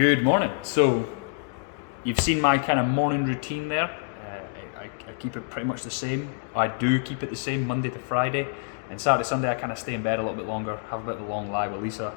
Good morning. So you've seen my kind of morning routine there. I keep it pretty much the same. I do keep it the same Monday to Friday, and Saturday, Sunday I kind of stay in bed a little bit longer, have a bit of a long lie with Lisa.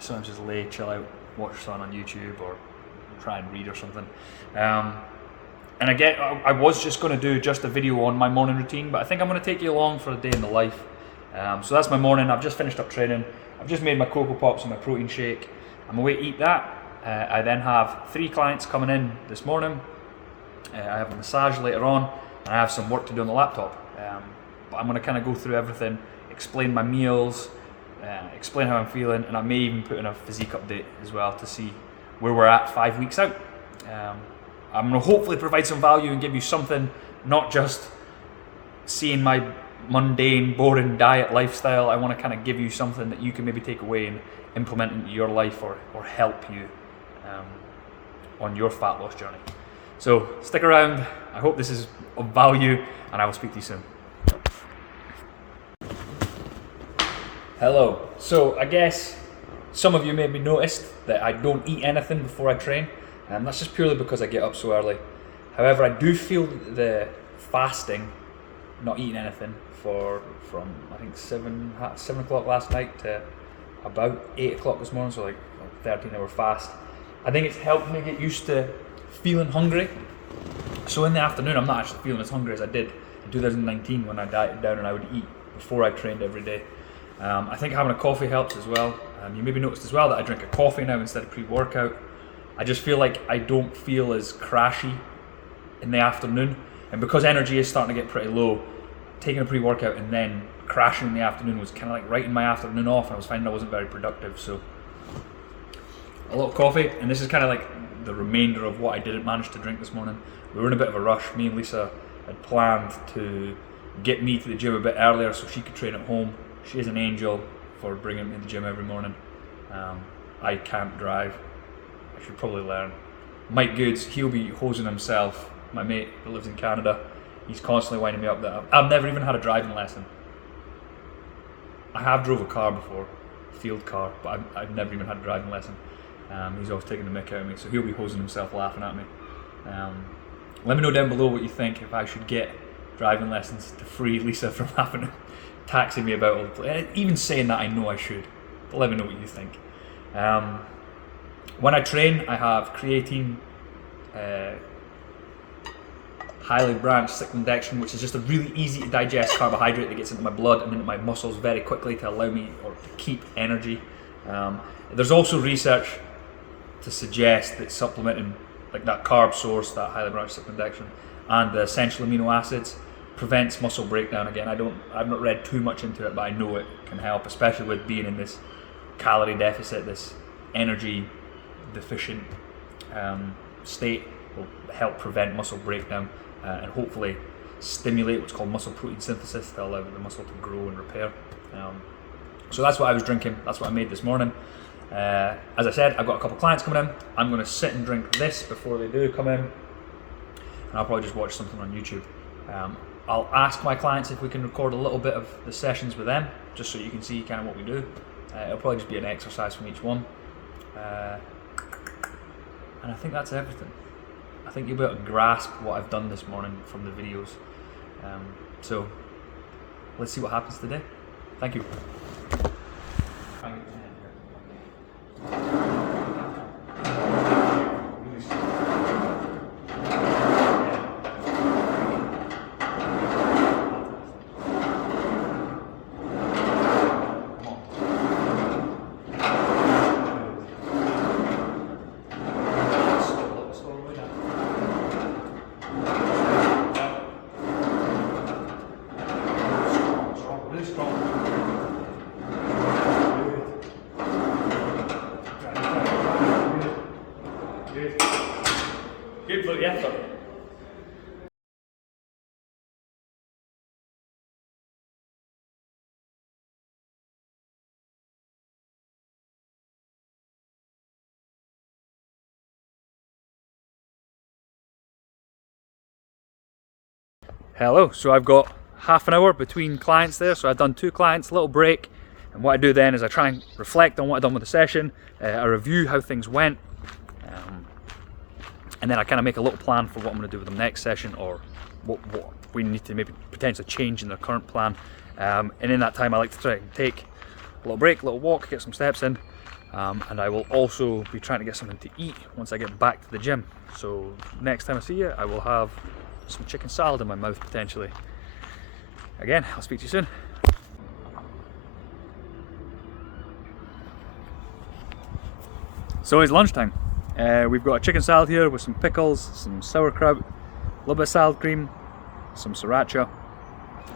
Sometimes just lay, chill out, watch something on YouTube or try and read or something. And I was just going to do just a video on my morning routine, but I think I'm going to take you along for a day in the life. So that's my morning. I've just finished up training. I've just made my Cocoa Pops and my protein shake. I'm away to eat that. I then have 3 clients coming in this morning. I have a massage later on, and I have some work to do on the laptop. But I'm going to kind of go through everything, explain my meals, explain how I'm feeling, and I may even put in a physique update as well to see where we're at 5 weeks out. I'm going to hopefully provide some value and give you something, not just seeing my mundane, boring diet lifestyle. I want to kind of give you something that you can maybe take away and implement into your life or help you on your fat loss journey. So stick around. I hope this is of value, and I will speak to you soon. Hello. So I guess some of you maybe noticed that I don't eat anything before I train, and that's just purely because I get up so early. However, I do feel the fasting, not eating anything from I think 7 o'clock last night to about 8 o'clock this morning, so like a 13-hour fast. I think it's helped me get used to feeling hungry. So in the afternoon, I'm not actually feeling as hungry as I did in 2019 when I dieted down and I would eat before I trained every day. I think having a coffee helps as well. You maybe noticed as well that I drink a coffee now instead of pre-workout. I just feel like I don't feel as crashy in the afternoon, and because energy is starting to get pretty low, taking a pre-workout and then crashing in the afternoon was kind of like writing my afternoon off, and I was finding I wasn't very productive. So a little coffee, and this is kind of like the remainder of what I didn't manage to drink this morning. We were in a bit of a rush. Me and Lisa had planned to get me to the gym a bit earlier so she could train at home. She is an angel for bringing me to the gym every morning. I can't drive. I should probably learn. Mike Goods, he'll be hosing himself, my mate that lives in Canada. He's constantly winding me up that I've never even had a driving lesson. I have drove a car before, field car, but I've never even had a driving lesson. He's always taking the mick out of me, so he'll be hosing himself laughing at me. Let me know down below what you think, if I should get driving lessons to free Lisa from having to taxi me about all the place. Even saying that, I know I should, but let me know what you think. When I train, I have creatine, highly branched cyclodextrin, which is just a really easy to digest carbohydrate that gets into my blood and into my muscles very quickly to allow me or to keep energy. There's also research to suggest that supplementing like that carb source, that highly branched cyclodextrin, and the essential amino acids prevents muscle breakdown. Again, I've not read too much into it, but I know it can help, especially with being in this calorie deficit, this energy deficient state. Will help prevent muscle breakdown and hopefully stimulate what's called muscle protein synthesis to allow the muscle to grow and repair. So that's what I was drinking. That's what I made this morning. As I said, I've got a couple of clients coming in. I'm going to sit and drink this before they do come in, and I'll probably just watch something on YouTube. I'll ask my clients if we can record a little bit of the sessions with them, just so you can see kind of what we do. It'll probably just be an exercise from each one. And I think that's everything. I think you'll be able to grasp what I've done this morning from the videos. So let's see what happens today. Thank you. Good for the effort. Hello, so I've got half an hour between clients there, so I've done 2 clients, a little break, and what I do then is I try and reflect on what I've done with the session, I review how things went, and then I kind of make a little plan for what I'm going to do with them next session, or what we need to maybe potentially change in the current plan. And in that time I like to try and take a little break, a little walk, get some steps in, and I will also be trying to get something to eat once I get back to the gym. So next time I see you, I will have some chicken salad in my mouth potentially. Again, I'll speak to you soon. So it's lunchtime. We've got a chicken salad here with some pickles, some sauerkraut, a little bit of salad cream, some sriracha.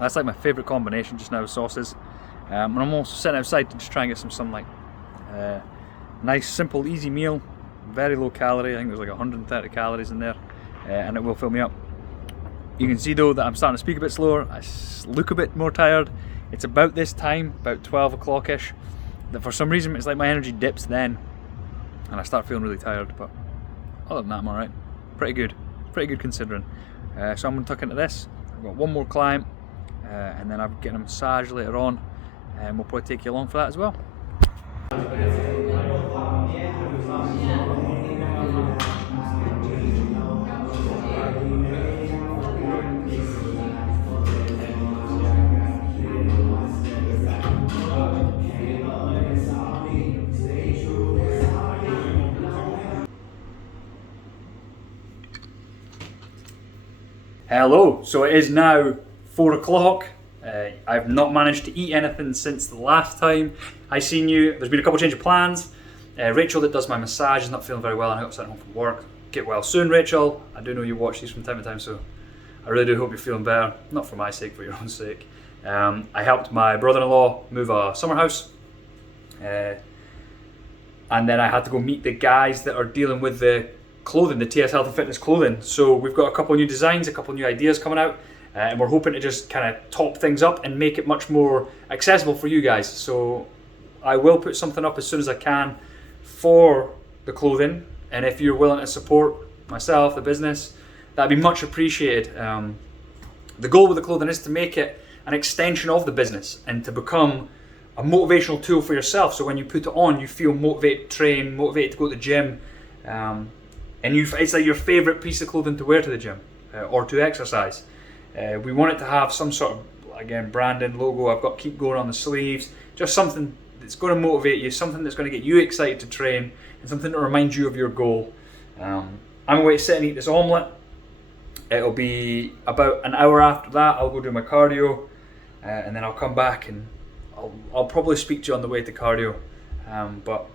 That's like my favourite combination just now with sauces. And I'm also sitting outside to just try and get some like nice, simple, easy meal. Very low calorie. I think there's like 130 calories in there, and it will fill me up. You can see though that I'm starting to speak a bit slower. I look a bit more tired. It's about this time, about 12 o'clock-ish, that for some reason it's like my energy dips then, and I start feeling really tired. But other than that, I'm alright. Pretty good considering. So I'm going to tuck into this. I've got one more client, and then I'm getting a massage later on, and we'll probably take you along for that as well. Hello, so it is now 4 o'clock. I've not managed to eat anything since the last time I seen you. There's been a couple change of plans. Rachel that does my massage is not feeling very well and I got sent home from work. Get well soon, Rachel. I do know you watch these from time to time, so I really do hope you're feeling better. Not for my sake, for your own sake. I helped my brother-in-law move a summer house. And then I had to go meet the guys that are dealing with the clothing, the TS Health and Fitness clothing. So we've got a couple new designs, a couple new ideas coming out, and we're hoping to just kind of top things up and make it much more accessible for you guys. So I will put something up as soon as I can for the clothing, and if you're willing to support myself, the business, that'd be much appreciated. The goal with the clothing is to make it an extension of the business and to become a motivational tool for yourself. So when you put it on, you feel motivated to train, motivated to go to the gym, and it's like your favorite piece of clothing to wear to the gym or to exercise. We want it to have some sort of, again, branding, logo. I've got keep going on the sleeves, just something that's going to motivate you, something that's going to get you excited to train, and something to remind you of your goal. I'm going to sit and eat this omelette. It'll be about an hour after that. I'll go do my cardio, and then I'll come back and I'll probably speak to you on the way to cardio. But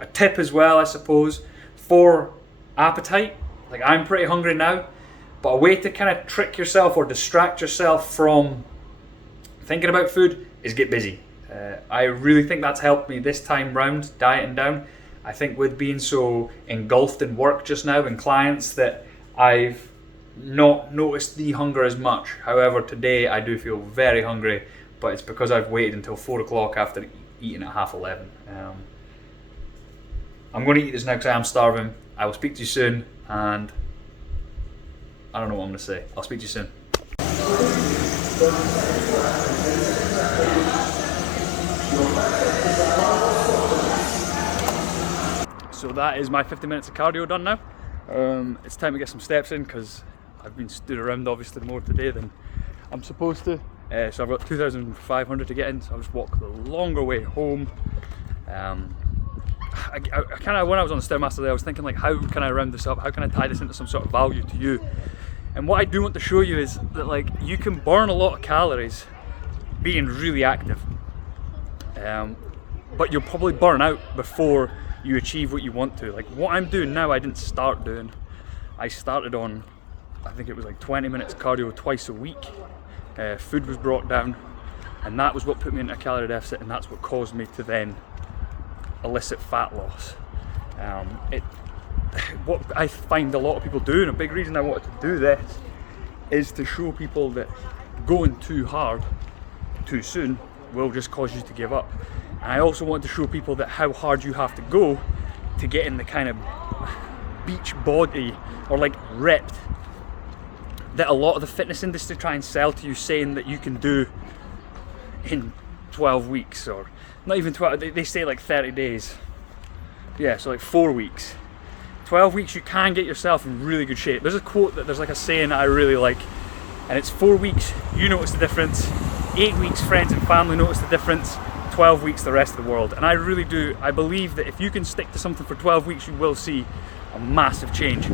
a tip as well, I suppose, for appetite. Like, I'm pretty hungry now, but a way to kind of trick yourself or distract yourself from thinking about food is get busy. I really think that's helped me this time round, dieting down. I think with being so engulfed in work just now and clients that I've not noticed the hunger as much. However, today I do feel very hungry, but it's because I've waited until 4 o'clock after eating at 11:30. I'm going to eat this now because I am starving. I will speak to you soon, and I don't know what I'm going to say. I'll speak to you soon. So that is my 50 minutes of cardio done now. It's time to get some steps in because I've been stood around obviously more today than I'm supposed to. So I've got 2,500 to get in, so I'll just walk the longer way home. I kind of, when I was on the Stairmaster there, I was thinking like, how can I round this up? How can I tie this into some sort of value to you? And what I do want to show you is that like you can burn a lot of calories being really active, but you'll probably burn out before you achieve what you want to. Like what I'm doing now, I didn't start doing. I started on, I think it was like 20 minutes cardio twice a week. Food was brought down, and that was what put me into a calorie deficit, and that's what caused me to then elicit fat loss. What I find a lot of people do, and a big reason I wanted to do this, is to show people that going too hard too soon will just cause you to give up. And I also want to show people that how hard you have to go to get in the kind of beach body or like ripped that a lot of the fitness industry try and sell to you, saying that you can do in 12 weeks, or not even 12, they say like 30 days. Yeah, so like 4 weeks. 12 weeks you can get yourself in really good shape. There's a quote there's like a saying that I really like, and it's 4 weeks you notice the difference, 8 weeks friends and family notice the difference, 12 weeks the rest of the world. And I really do, I believe that if you can stick to something for 12 weeks you will see a massive change.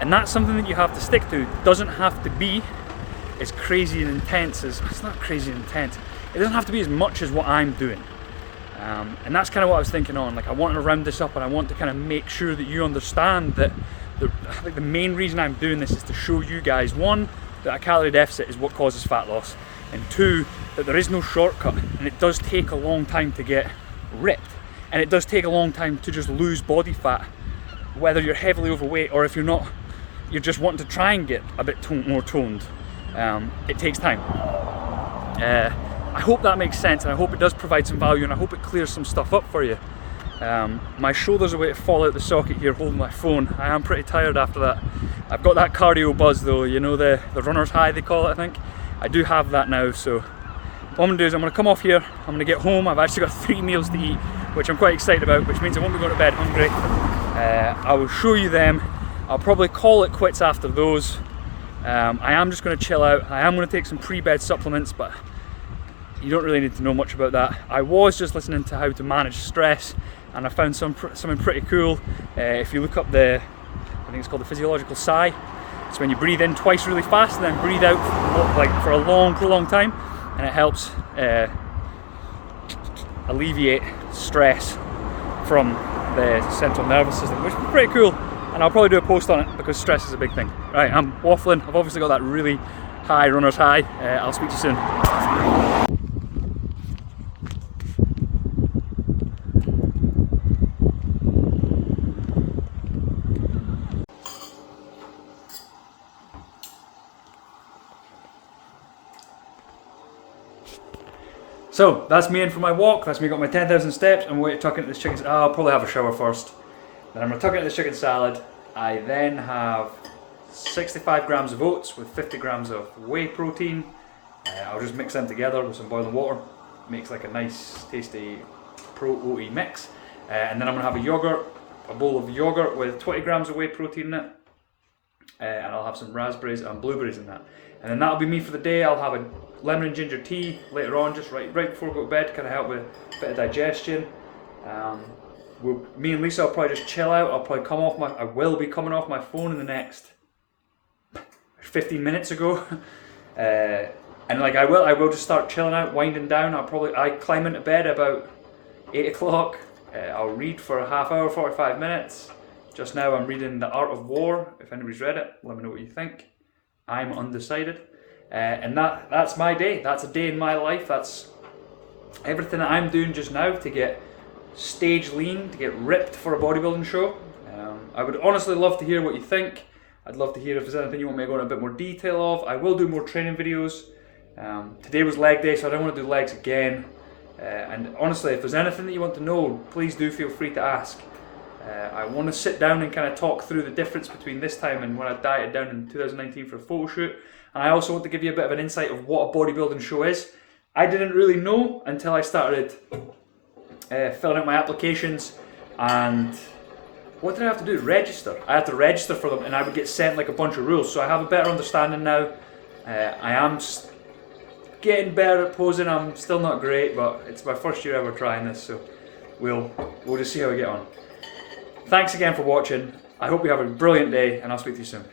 And that's something that you have to stick to. It doesn't have to be as crazy and intense as, it's not crazy and intense, it doesn't have to be as much as what I'm doing. And that's kind of what I was thinking on. Like, I want to round this up and I want to kind of make sure that you understand that I think the main reason I'm doing this is to show you guys, one, that a calorie deficit is what causes fat loss, and two, that there is no shortcut, and it does take a long time to get ripped, and it does take a long time to just lose body fat, whether you're heavily overweight or if you're not, you're just wanting to try and get a bit more toned. It takes time. I hope that makes sense, and I hope it does provide some value, and I hope it clears some stuff up for you. My shoulders are about to fall out the socket here holding my phone. I am pretty tired after that. I've got that cardio buzz though, you know, the runner's high they call it, I think. I do have that now, so what I'm going to do is I'm going to come off here, I'm going to get home. I've actually got 3 meals to eat, which I'm quite excited about, which means I won't be going to bed hungry. I will show you them. I'll probably call it quits after those. I am just going to chill out. I am going to take some pre-bed supplements, but you don't really need to know much about that. I was just listening to how to manage stress, and I found something pretty cool. If you look up I think it's called the physiological sigh. It's when you breathe in twice really fast and then breathe out for a long, prolonged time, and it helps alleviate stress from the central nervous system, which is pretty cool. And I'll probably do a post on it because stress is a big thing. Right, I'm waffling. I've obviously got that really high runner's high. I'll speak to you soon. So that's me in for my walk. That's me got my 10,000 steps. I'm going to tuck into this chicken. I'll probably have a shower first. Then I'm going to tuck into this chicken salad. I then have 65 grams of oats with 50 grams of whey protein. I'll just mix them together with some boiling water. Makes like a nice, tasty pro-oaty mix. And then I'm going to have a bowl of yogurt with 20 grams of whey protein in it. And I'll have some raspberries and blueberries in that. And then that'll be me for the day. I'll have a lemon and ginger tea later on, just right before I go to bed, kind of help with a bit of digestion. Me and Lisa will probably just chill out. I will be coming off my phone in the next 15 minutes ago. And like I will just start chilling out, winding down. I climb into bed about 8 o'clock. I'll read for a half hour, 45 minutes. Just now I'm reading The Art of War. If anybody's read it, let me know what you think. I'm undecided. And that's my day. That's a day in my life. That's everything that I'm doing just now to get stage lean, to get ripped for a bodybuilding show. I would honestly love to hear what you think. I'd love to hear if there's anything you want me to go into a bit more detail of. I will do more training videos. Today was leg day, so I don't want to do legs again. And honestly, if there's anything that you want to know, please do feel free to ask. I want to sit down and kind of talk through the difference between this time and when I dieted down in 2019 for a photo shoot. And I also want to give you a bit of an insight of what a bodybuilding show is. I didn't really know until I started filling out my applications. And what did I have to do? Register. I had to register for them, and I would get sent like a bunch of rules. So I have a better understanding now. I am getting better at posing. I'm still not great, but it's my first year ever trying this, so we'll just see how we get on. Thanks again for watching. I hope you have a brilliant day, and I'll speak to you soon.